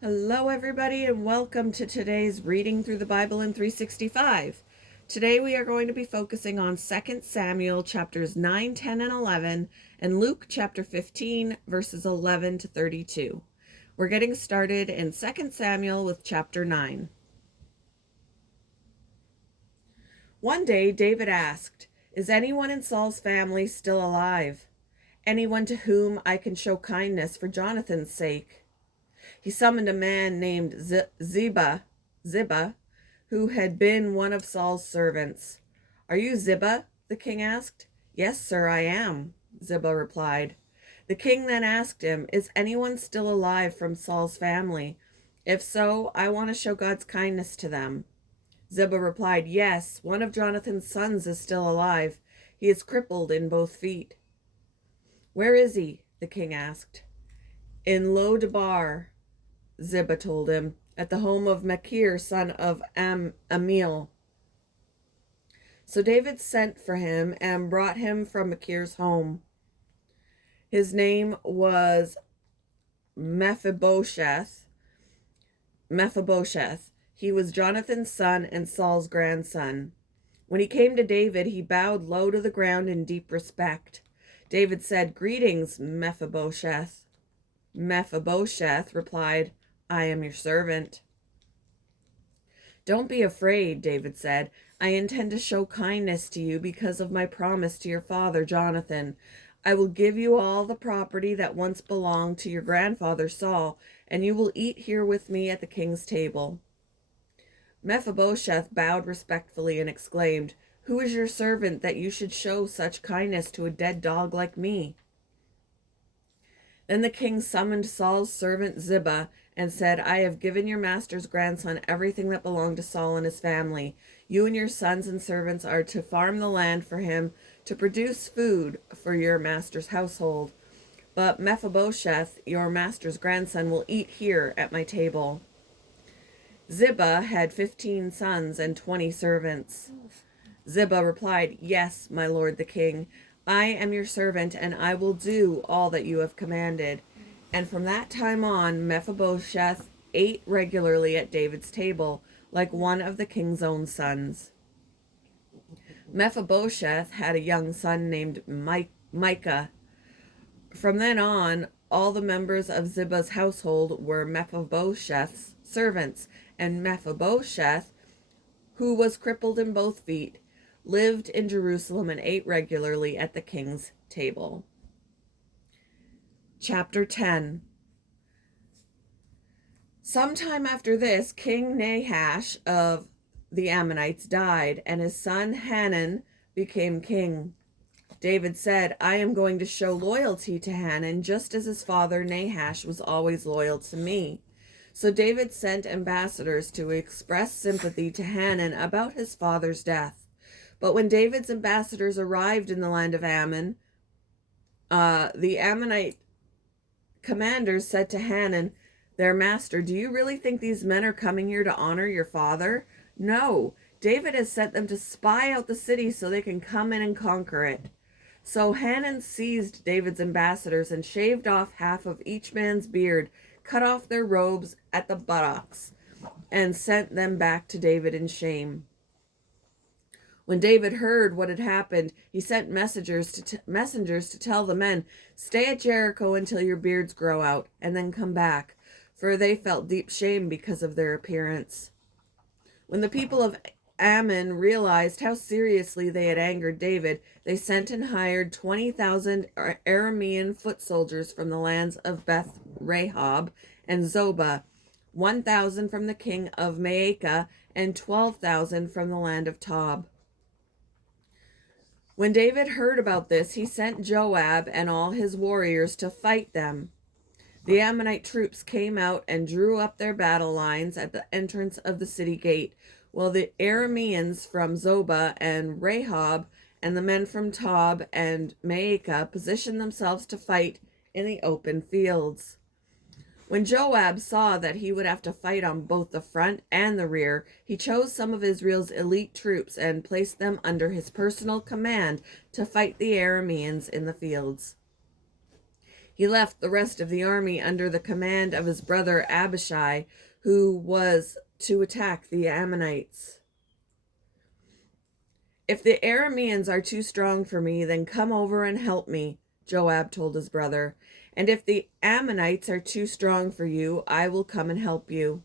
Hello, everybody, and welcome to today's Reading Through the Bible in 365. Today we are going to be focusing on 2 Samuel chapters 9, 10, and 11, and Luke chapter 15, verses 11 to 32. We're getting started in 2 Samuel with chapter 9. One day David asked, "Is anyone in Saul's family still alive? Anyone to whom I can show kindness for Jonathan's sake?" He summoned a man named Ziba, who had been one of Saul's servants. "Are you Ziba?" the king asked. "Yes, sir, I am," Ziba replied. The king then asked him, "Is anyone still alive from Saul's family? If so, I want to show God's kindness to them." Ziba replied, "Yes, one of Jonathan's sons is still alive. He is crippled in both feet." "Where is he?" the king asked. "In Lo-debar," Ziba told him, "at the home of Machir, son of Amiel." So David sent for him and brought him from Machir's home. His name was Mephibosheth. He was Jonathan's son and Saul's grandson. When he came to David, he bowed low to the ground in deep respect. David said, "Greetings, Mephibosheth." Mephibosheth replied, "I am your servant." "Don't be afraid," David said. "I intend to show kindness to you because of my promise to your father, Jonathan. I will give you all the property that once belonged to your grandfather Saul, and you will eat here with me at the king's table." Mephibosheth bowed respectfully and exclaimed, "Who is your servant that you should show such kindness to a dead dog like me?" Then the king summoned Saul's servant Ziba and said, "I have given your master's grandson everything that belonged to Saul and his family. You and your sons and servants are to farm the land for him to produce food for your master's household. But Mephibosheth, your master's grandson, will eat here at my table." Ziba had 15 sons and 20 servants. Ziba replied, "Yes, my lord the king. I am your servant, and I will do all that you have commanded." And from that time on, Mephibosheth ate regularly at David's table, like one of the king's own sons. Mephibosheth had a young son named Micah. From then on, all the members of Ziba's household were Mephibosheth's servants, and Mephibosheth, who was crippled in both feet, lived in Jerusalem and ate regularly at the king's table. Chapter 10. Sometime after this, King Nahash of the Ammonites died, and his son Hanun became king. David said, "I am going to show loyalty to Hanun, just as his father Nahash was always loyal to me." So David sent ambassadors to express sympathy to Hanun about his father's death. But when David's ambassadors arrived in the land of Ammon, the Ammonite commanders said to Hanun, their master, "Do you really think these men are coming here to honor your father? No, David has sent them to spy out the city so they can come in and conquer it." So Hanun seized David's ambassadors and shaved off half of each man's beard, cut off their robes at the buttocks, and sent them back to David in shame. When David heard what had happened, he sent messengers to tell the men, "Stay at Jericho until your beards grow out, and then come back," for they felt deep shame because of their appearance. When the people of Ammon realized how seriously they had angered David, they sent and hired 20,000 Aramean foot soldiers from the lands of Beth Rehob and Zobah, 1,000 from the king of Maacah, and 12,000 from the land of Tob. When David heard about this, he sent Joab and all his warriors to fight them. The Ammonite troops came out and drew up their battle lines at the entrance of the city gate, while the Arameans from Zobah and Rehob and the men from Tob and Maacah positioned themselves to fight in the open fields. When Joab saw that he would have to fight on both the front and the rear, he chose some of Israel's elite troops and placed them under his personal command to fight the Arameans in the fields. He left the rest of the army under the command of his brother Abishai, who was to attack the Ammonites. "If the Arameans are too strong for me, then come over and help me," Joab told his brother. "And if the Ammonites are too strong for you, I will come and help you.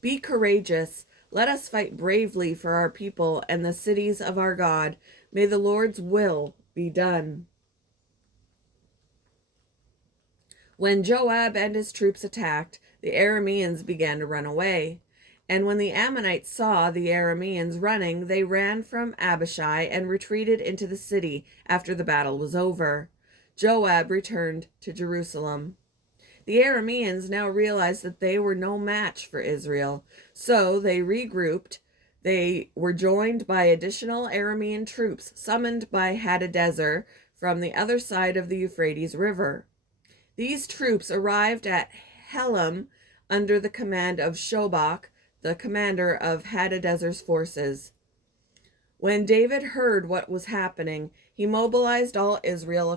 Be courageous. Let us fight bravely for our people and the cities of our God. May the Lord's will be done." When Joab and his troops attacked, the Arameans began to run away. And when the Ammonites saw the Arameans running, they ran from Abishai and retreated into the city after the battle was over. Joab returned to Jerusalem. The Arameans now realized that they were no match for Israel, so they regrouped. They were joined by additional Aramean troops summoned by Hadadezer from the other side of the Euphrates River. These troops arrived at Helam under the command of Shobach, the commander of Hadadezer's forces. When David heard what was happening, he mobilized all Israel,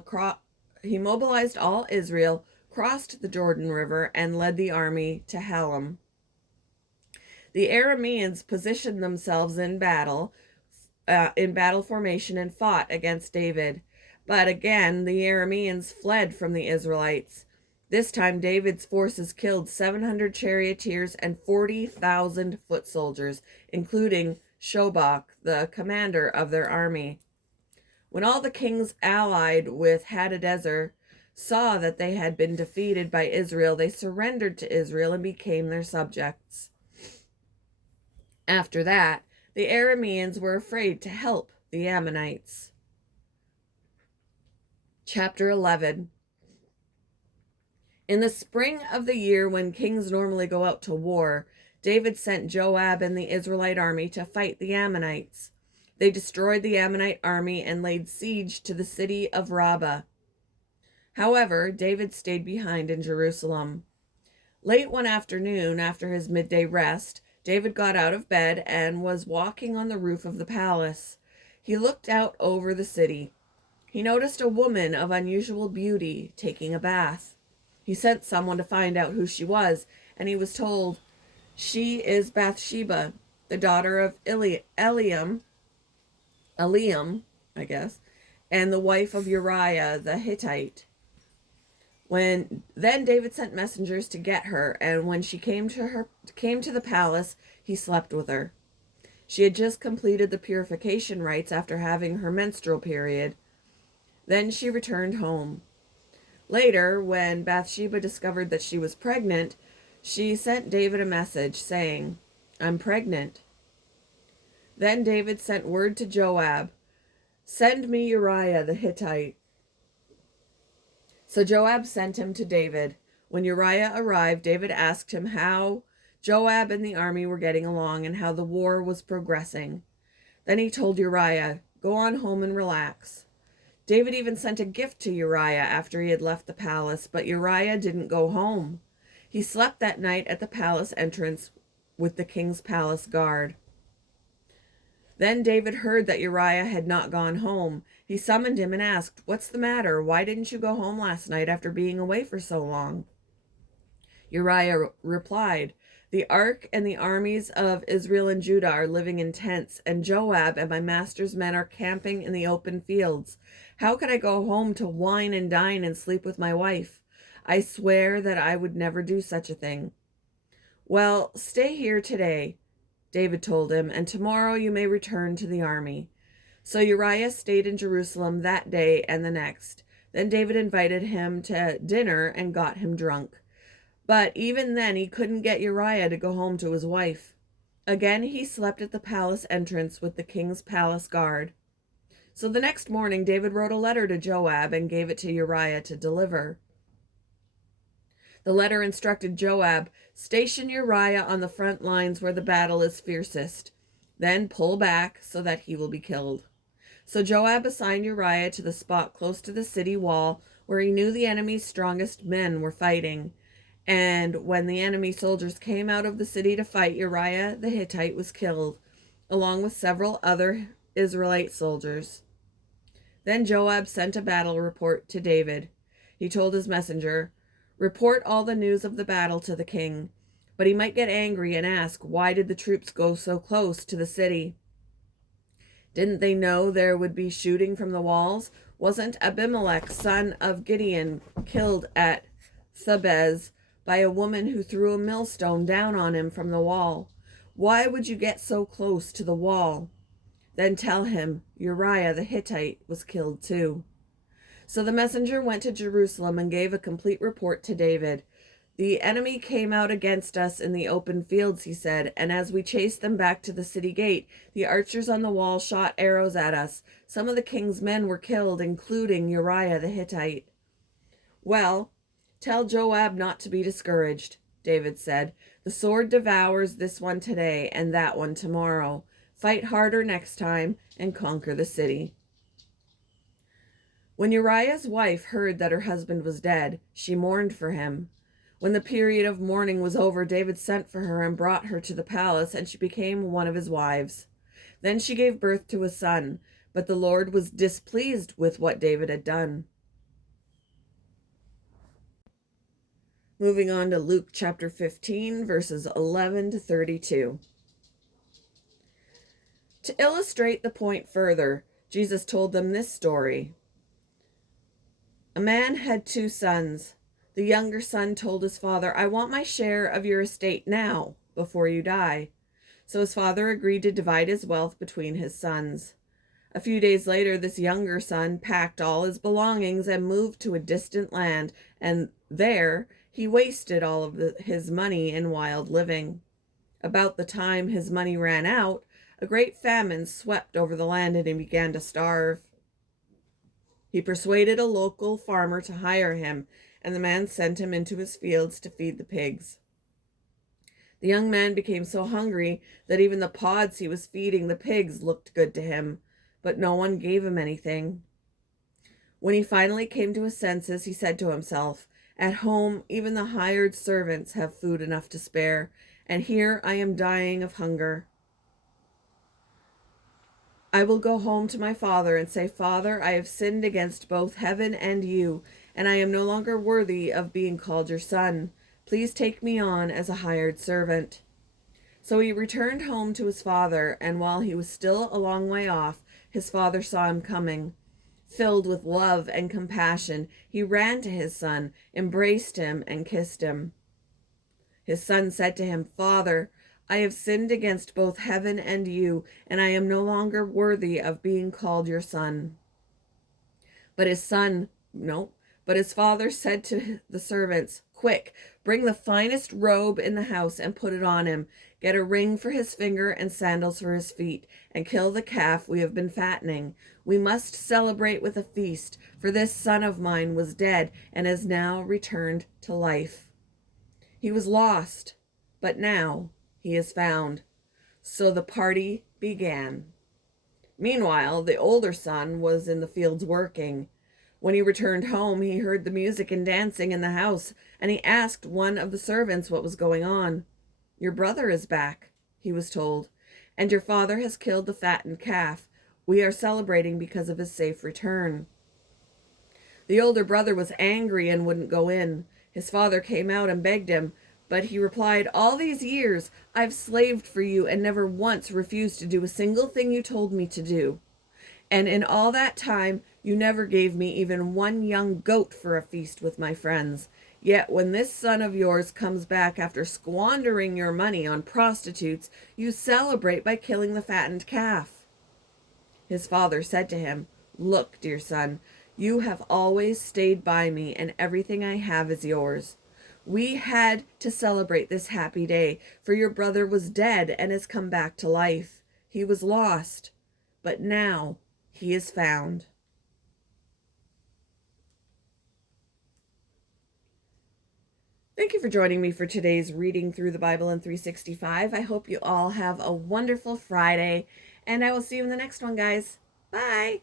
crossed the Jordan River, and led the army to Helam. The Arameans positioned themselves in battle formation, and fought against David. But again, the Arameans fled from the Israelites. This time, David's forces killed 700 charioteers and 40,000 foot soldiers, including Shobach, the commander of their army. When all the kings allied with Hadadezer saw that they had been defeated by Israel, they surrendered to Israel and became their subjects. After that, the Arameans were afraid to help the Ammonites. Chapter 11. In the spring of the year, when kings normally go out to war, David sent Joab and the Israelite army to fight the Ammonites. They destroyed the Ammonite army and laid siege to the city of Rabbah. However, David stayed behind in Jerusalem. Late one afternoon, after his midday rest, David got out of bed and was walking on the roof of the palace. He looked out over the city. He noticed a woman of unusual beauty taking a bath. He sent someone to find out who she was, and he was told, "She is Bathsheba, the daughter of Eliam, and the wife of Uriah the Hittite." Then David sent messengers to get her, and when she came to the palace, he slept with her. She had just completed the purification rites after having her menstrual period. Then she returned home. Later, when Bathsheba discovered that she was pregnant, she sent David a message saying, "I'm pregnant." Then David sent word to Joab, "Send me Uriah the Hittite." So Joab sent him to David. When Uriah arrived, David asked him how Joab and the army were getting along and how the war was progressing. Then he told Uriah, "Go on home and relax." David even sent a gift to Uriah after he had left the palace, but Uriah didn't go home. He slept that night at the palace entrance with the king's palace guard. Then David heard that Uriah had not gone home. He summoned him and asked, "What's the matter? Why didn't you go home last night after being away for so long?" Uriah replied, "The ark and the armies of Israel and Judah are living in tents, and Joab and my master's men are camping in the open fields. How could I go home to wine and dine and sleep with my wife? I swear that I would never do such a thing." "Well, stay here today," David told him, "and tomorrow you may return to the army." So Uriah stayed in Jerusalem that day and the next. Then David invited him to dinner and got him drunk. But even then he couldn't get Uriah to go home to his wife. Again he slept at the palace entrance with the king's palace guard. So the next morning David wrote a letter to Joab and gave it to Uriah to deliver. The letter instructed Joab, "Station Uriah on the front lines where the battle is fiercest. Then pull back so that he will be killed." So Joab assigned Uriah to the spot close to the city wall where he knew the enemy's strongest men were fighting. And when the enemy soldiers came out of the city to fight, Uriah the Hittite was killed, along with several other Israelite soldiers. Then Joab sent a battle report to David. He told his messenger, "Report all the news of the battle to the king." But he might get angry and ask, "Why did the troops go so close to the city? Didn't they know there would be shooting from the walls? Wasn't Abimelech, son of Gideon, killed at Thebez by a woman who threw a millstone down on him from the wall? Why would you get so close to the wall? Then tell him Uriah the Hittite was killed too." So the messenger went to Jerusalem and gave a complete report to David. "The enemy came out against us in the open fields," he said, "and as we chased them back to the city gate, the archers on the wall shot arrows at us. Some of the king's men were killed, including Uriah the Hittite." "Well, tell Joab not to be discouraged," David said. "The sword devours this one today and that one tomorrow. Fight harder next time and conquer the city." When Uriah's wife heard that her husband was dead, she mourned for him. When the period of mourning was over, David sent for her and brought her to the palace, and she became one of his wives. Then she gave birth to a son, but the Lord was displeased with what David had done. Moving on to Luke chapter 15, verses 11 to 32. To illustrate the point further, Jesus told them this story. A man had 2 sons. The younger son told his father, "I want my share of your estate now, before you die." So his father agreed to divide his wealth between his sons. A few days later, this younger son packed all his belongings and moved to a distant land, and there he wasted all of his money in wild living. About the time his money ran out, a great famine swept over the land and he began to starve. He persuaded a local farmer to hire him, and the man sent him into his fields to feed the pigs. The young man became so hungry that even the pods he was feeding the pigs looked good to him, but no one gave him anything. When he finally came to his senses, he said to himself, "At home, even the hired servants have food enough to spare, and here I am dying of hunger. I will go home to my father and say, 'Father, I have sinned against both heaven and you, and I am no longer worthy of being called your son. Please take me on as a hired servant.' So he returned home to his father, and while he was still a long way off, his father saw him coming. Filled with love and compassion, he ran to his son, embraced him, and kissed him. His son said to him, 'Father, I have sinned against both heaven and you, and I am no longer worthy of being called your son.' But his father said to the servants, 'Quick, bring the finest robe in the house and put it on him. Get a ring for his finger and sandals for his feet, and kill the calf we have been fattening. We must celebrate with a feast, for this son of mine was dead and has now returned to life. He was lost, but now he is found.' So the party began. Meanwhile, the older son was in the fields working. When he returned home, he heard the music and dancing in the house, and he asked one of the servants what was going on. 'Your brother is back,' he was told, 'and your father has killed the fattened calf. We are celebrating because of his safe return.' The older brother was angry and wouldn't go in. His father came out and begged him, but he replied, 'All these years I've slaved for you and never once refused to do a single thing you told me to do. And in all that time, you never gave me even one young goat for a feast with my friends. Yet when this son of yours comes back after squandering your money on prostitutes, you celebrate by killing the fattened calf.' His father said to him, 'Look, dear son, you have always stayed by me, and everything I have is yours. We had to celebrate this happy day, for your brother was dead and has come back to life. He was lost, but now he is found.'" Thank you for joining me for today's reading through the Bible in 365. I hope you all have a wonderful Friday, and I will see you in the next one, guys. Bye.